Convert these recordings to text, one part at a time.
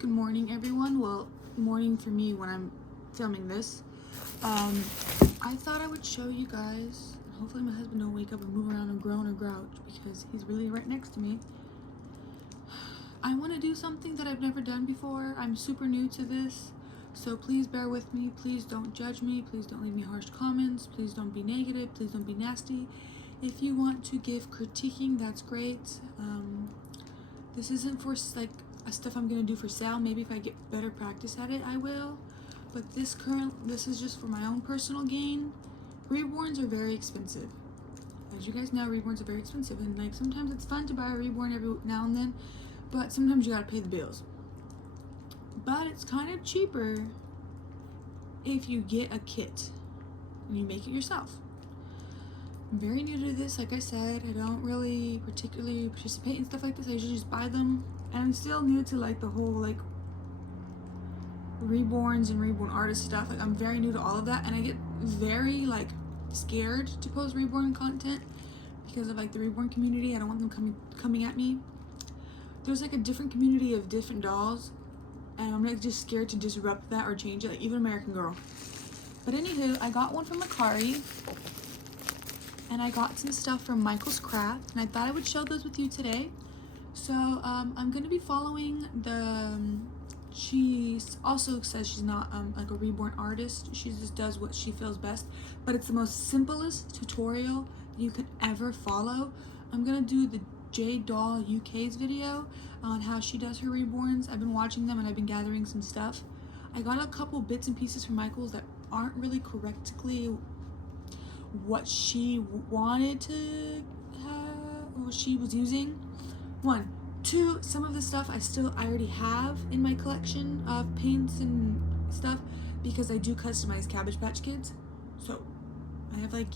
Good morning, everyone. Well, morning for me when I'm filming this. I thought I would show you guys. Hopefully my husband don't wake up and move around and groan or grouch because he's really right next to me. I want to do something that I've never done before. I'm super new to this, so please bear with me. Please don't judge me. Please don't leave me harsh comments. Please don't be negative. Please don't be nasty. If you want to give critiquing, that's great. This isn't for like stuff I'm gonna do for sale. Maybe if I get better practice at it, I will. But this is just for my own personal gain. Reborns are very expensive. As you guys know, reborns are very expensive, and like sometimes it's fun to buy a reborn every now and then, but sometimes you gotta pay the bills. But it's kind of cheaper if you get a kit and you make it yourself. I'm very new to this, like I said. I don't really particularly participate in stuff like this. I usually just buy them, and I'm still new to like the whole like reborns and reborn artist stuff. Like I'm very new to all of that, and I get very like scared to post reborn content because of like the reborn community. I don't want them coming at me. There's like a different community of different dolls, and I'm like just scared to disrupt that or change it, like even American Girl. But anywho, I got one from Macari, and I got some stuff from Michael's Craft, and I thought I would show those with you today. So I'm gonna be following the she also says she's not like a reborn artist. She just does what she feels best, but it's the most simplest tutorial you could ever follow. I'm gonna do the J Doll UK's video on how she does her reborns. I've been watching them and I've been gathering some stuff. I got a couple bits and pieces from Michael's that aren't really correctly what she wanted to have, or she was using. 1, 2, some of the stuff I already have in my collection of paints and stuff because I do customize Cabbage Patch Kids. So I have like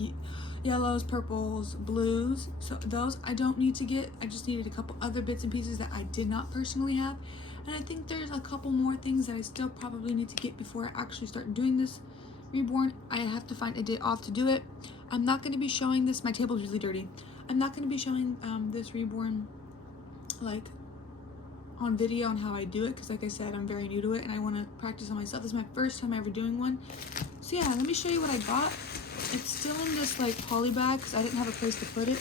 yellows, purples, blues. So those I don't need to get. I just needed a couple other bits and pieces that I did not personally have. And I think there's a couple more things that I still probably need to get before I actually start doing this reborn. I have to find a day off to do it. I'm not going to be showing this. My table's really dirty. I'm not going to be showing this reborn like on video on how I do it because like I said, I'm very new to it and I want to practice on myself. This is my first time ever doing one. So yeah, let me show you what I got. It's still in this like poly bag because I didn't have a place to put it.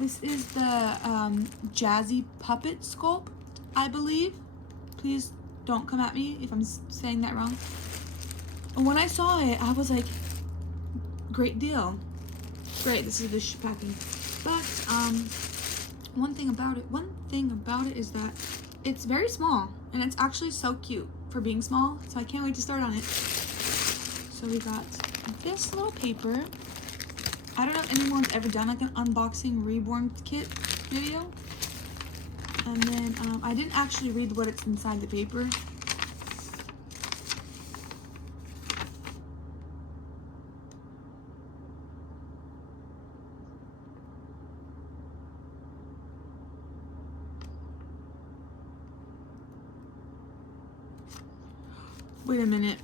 This is the Jazzy puppet sculpt, I believe. Please don't come at me if I'm saying that wrong. And when I saw it, I was like, great deal. Great, this is the packing. But one thing about it is that it's very small, and it's actually so cute for being small. So I can't wait to start on it. So we got this little paper. I don't know if anyone's ever done like an unboxing reborn kit video. And then I didn't actually read what it's inside the paper. Wait a minute.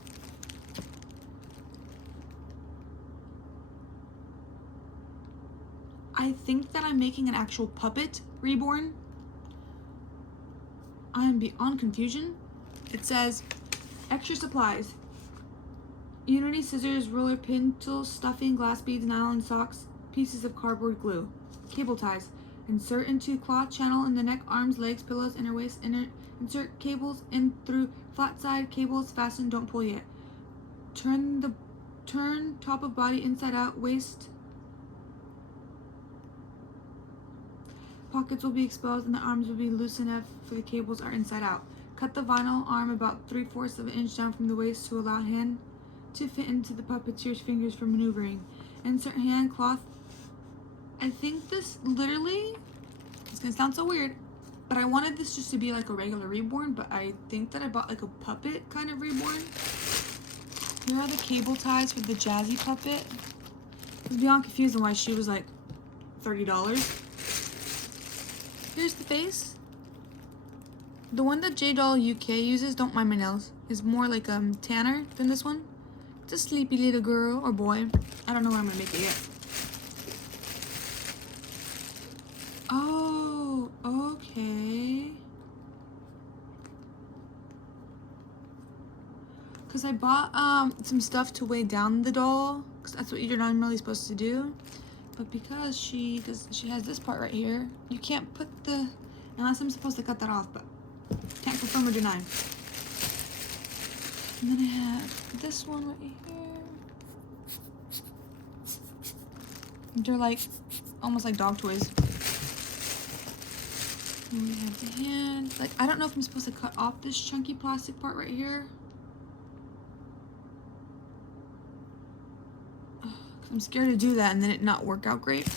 I think that I'm making an actual puppet reborn. I am beyond confusion. It says extra supplies: Unity scissors, ruler, pencil, stuffing, glass beads, nylon socks, pieces of cardboard glue, cable ties. Insert into cloth channel in the neck, arms, legs, pillows, inner waist. Insert cables in through flat side. Cables fasten, don't pull yet. Turn top of body inside out. Waist pockets will be exposed and the arms will be loose enough for the cables are inside out. Cut the vinyl arm about 3/4 of an inch down from the waist to allow hand to fit into the puppeteer's fingers for maneuvering. Insert hand cloth. I think this literally, it's gonna sound so weird, but I wanted this just to be like a regular reborn, but I think that I bought like a puppet kind of reborn. Here are the cable ties for the Jazzy puppet. I was beyond confused on why she was like $30. Here's the face. The one that J Doll UK uses, don't mind my nails, is more like tanner than this one. It's a sleepy little girl or boy. I don't know where I'm gonna make it yet. Oh, because I bought some stuff to weigh down the doll, because that's what you're normally supposed to do. But because she has this part right here, you can't put the, unless I'm supposed to cut that off, but can't confirm or deny. And then I have this one right here. They're like almost like dog toys. And we have the hand. Like, I don't know if I'm supposed to cut off this chunky plastic part right here. I'm scared to do that and then it not work out great.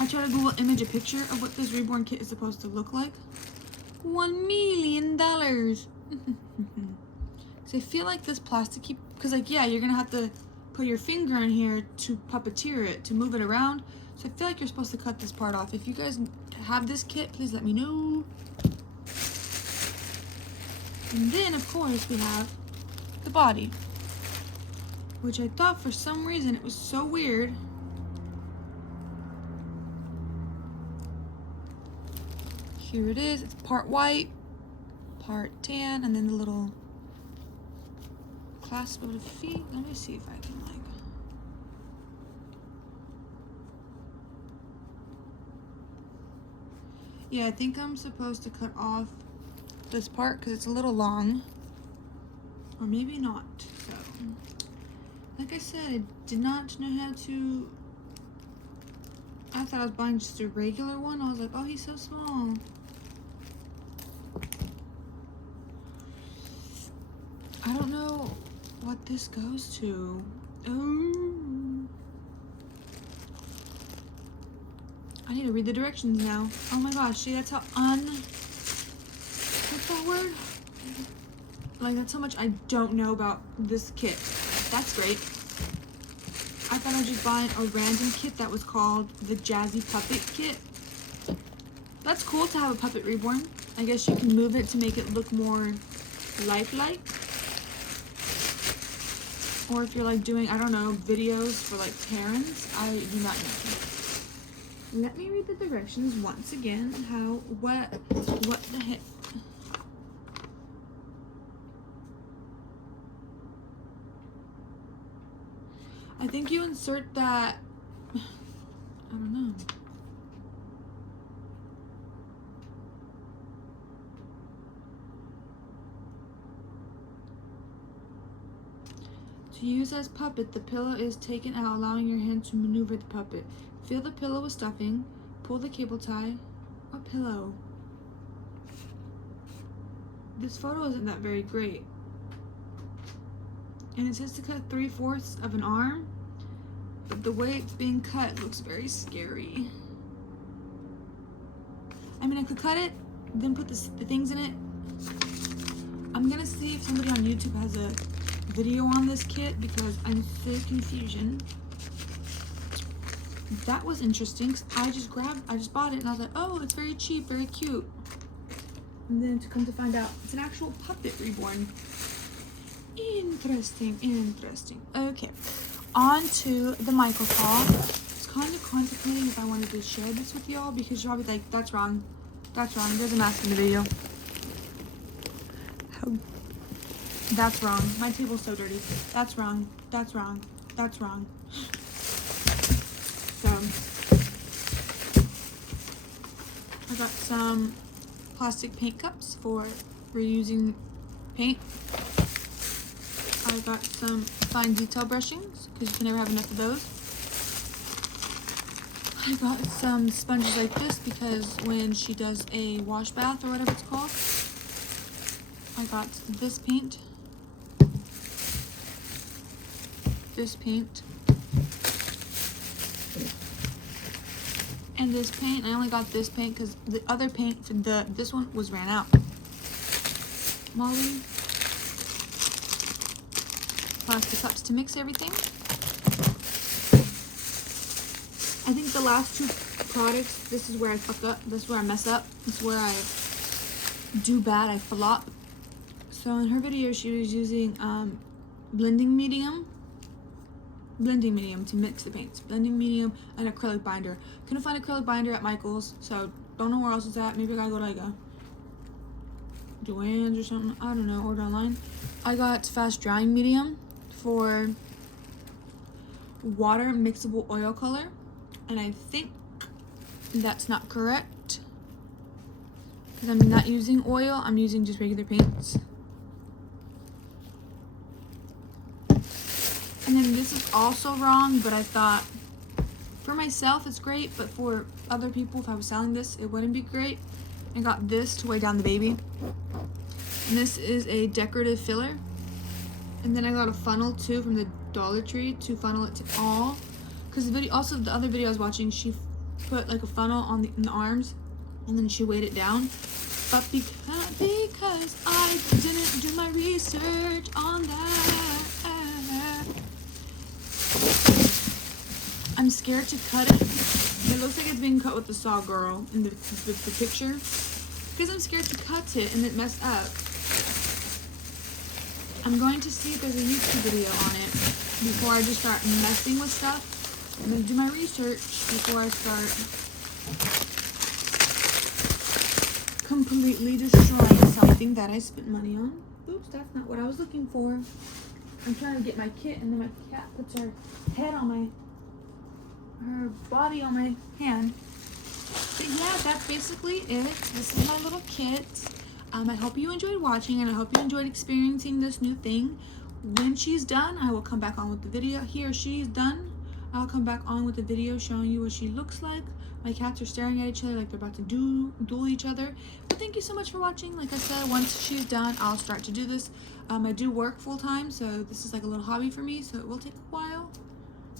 I tried to Google image a picture of what this Reborn kit is supposed to look like. $1 million. So I feel like this plastic, because like, yeah, you're gonna have to put your finger in here to puppeteer it, to move it around. So I feel like you're supposed to cut this part off. If you guys have this kit, please let me know. And then, of course, we have the body, which I thought for some reason it was so weird. Here it is. It's part white, part tan, and then the little clasp of the feet. Let me see if I can like. Yeah, I think I'm supposed to cut off this part because it's a little long. Or maybe not. So, like I said, I did not know how to. I thought I was buying just a regular one. I was like, oh, he's so small. I don't know what this goes to. Oh. I need to read the directions now. Oh my gosh, see, that's how what's that word? Like, that's how much I don't know about this kit. That's great. I thought I was just buying a random kit that was called the Jazzy Puppet Kit. That's cool to have a puppet reborn. I guess you can move it to make it look more lifelike. Or if you're like doing, I don't know, videos for like parents. I do not know. Let me read the directions once again. What the heck? I think you insert that, I don't know. To use as puppet, the pillow is taken out, allowing your hand to maneuver the puppet. Fill the pillow with stuffing, pull the cable tie, a pillow. This photo isn't that very great. And it says to cut 3/4 of an arm, but the way it's being cut looks very scary. I mean, I could cut it, then put the things in it. I'm gonna see if somebody on YouTube has a video on this kit because I'm so confusion. That was interesting. I just bought it and I was like, oh, it's very cheap, very cute. And then to come to find out, it's an actual puppet reborn. Interesting, interesting. Okay, on to the Michael haul. I was kind of contemplating if I wanted to share this with y'all because you're probably like, that's wrong. That's wrong. There's a mask in the video. That's wrong. My table's so dirty. That's wrong. That's wrong. That's wrong. So, I got some plastic paint cups for reusing paint. I got some fine detail brushings because you can never have enough of those. I got some sponges like this because when she does a wash bath or whatever it's called, I got this paint, this paint, and this paint. I only got this paint because the other paint for this one was ran out. Molly. Plastic cups to mix everything. I think the last two products, this is where I fuck up. This is where I mess up. This is where I do bad. I flop. So in her video, she was using blending medium to mix the paints. Blending medium and acrylic binder. Couldn't find acrylic binder at Michael's, so don't know where else it's at. Maybe I gotta go to Joann's or something. I don't know. Ordered online. I got fast drying medium for water mixable oil color, and I think that's not correct because I'm not using oil. I'm using just regular paints. And then this is also wrong, but I thought for myself it's great, but for other people, if I was selling this, it wouldn't be great. I got this to weigh down the baby. And this is a decorative filler. And then I got a funnel too from the Dollar Tree to funnel it to all. Because the video, also the other video I was watching, she put like a funnel on in the arms, and then she weighed it down. But because I didn't do my research on that, I'm scared to cut it. It looks like it's being cut with the saw girl in the picture. Because I'm scared to cut it and it mess up. I'm going to see if there's a YouTube video on it before I just start messing with stuff. I'm going to do my research before I start completely destroying something that I spent money on. Oops, that's not what I was looking for. I'm trying to get my kit, and then my cat puts her head on her body on my hand. But yeah, that's basically it. This is my little kit. I hope you enjoyed watching, and I hope you enjoyed experiencing this new thing. When she's done, I will come back on with the video. He or she's done, I'll come back on with the video showing you what she looks like. My cats are staring at each other like they're about to duel each other. But thank you so much for watching. Like I said, once she's done, I'll start to do this. I do work full time, so this is like a little hobby for me, so it will take a while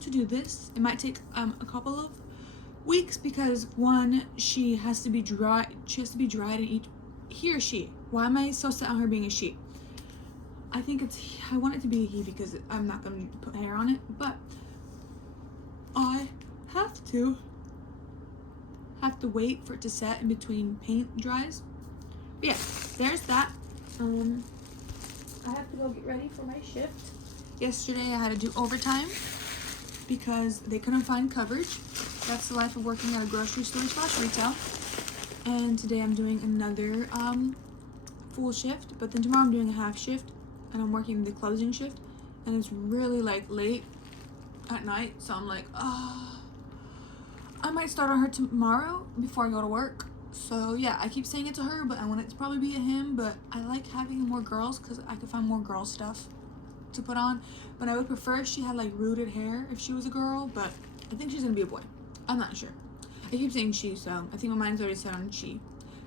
to do this. It might take a couple of weeks because one, she has to be dry. She has to be dried in each. He or she. Why am I so set on her being a she? I think I want it to be a he because I'm not going to put hair on it, but I have to wait for it to set in between paint dries. But yeah, there's that. I have to go get ready for my shift. Yesterday I had to do overtime because they couldn't find coverage. That's the life of working at a grocery store / retail. And today I'm doing another full shift, but then tomorrow I'm doing a half shift, and I'm working the closing shift, and it's really like late at night, so I'm like, I might start on her tomorrow before I go to work. So yeah, I keep saying it to her, but I want it to probably be a him, but I like having more girls because I could find more girl stuff to put on. But I would prefer if she had like rooted hair if she was a girl, but I think she's gonna be a boy. I'm not sure. I keep saying she, so I think my mind's already set on she.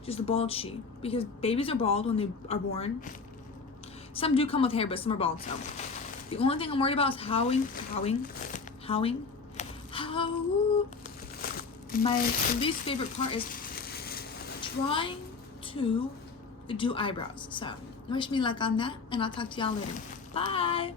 Just a bald she. Because babies are bald when they are born. Some do come with hair, but some are bald, so. The only thing I'm worried about is howing. My least favorite part is trying to do eyebrows. So, wish me luck on that, and I'll talk to y'all later. Bye!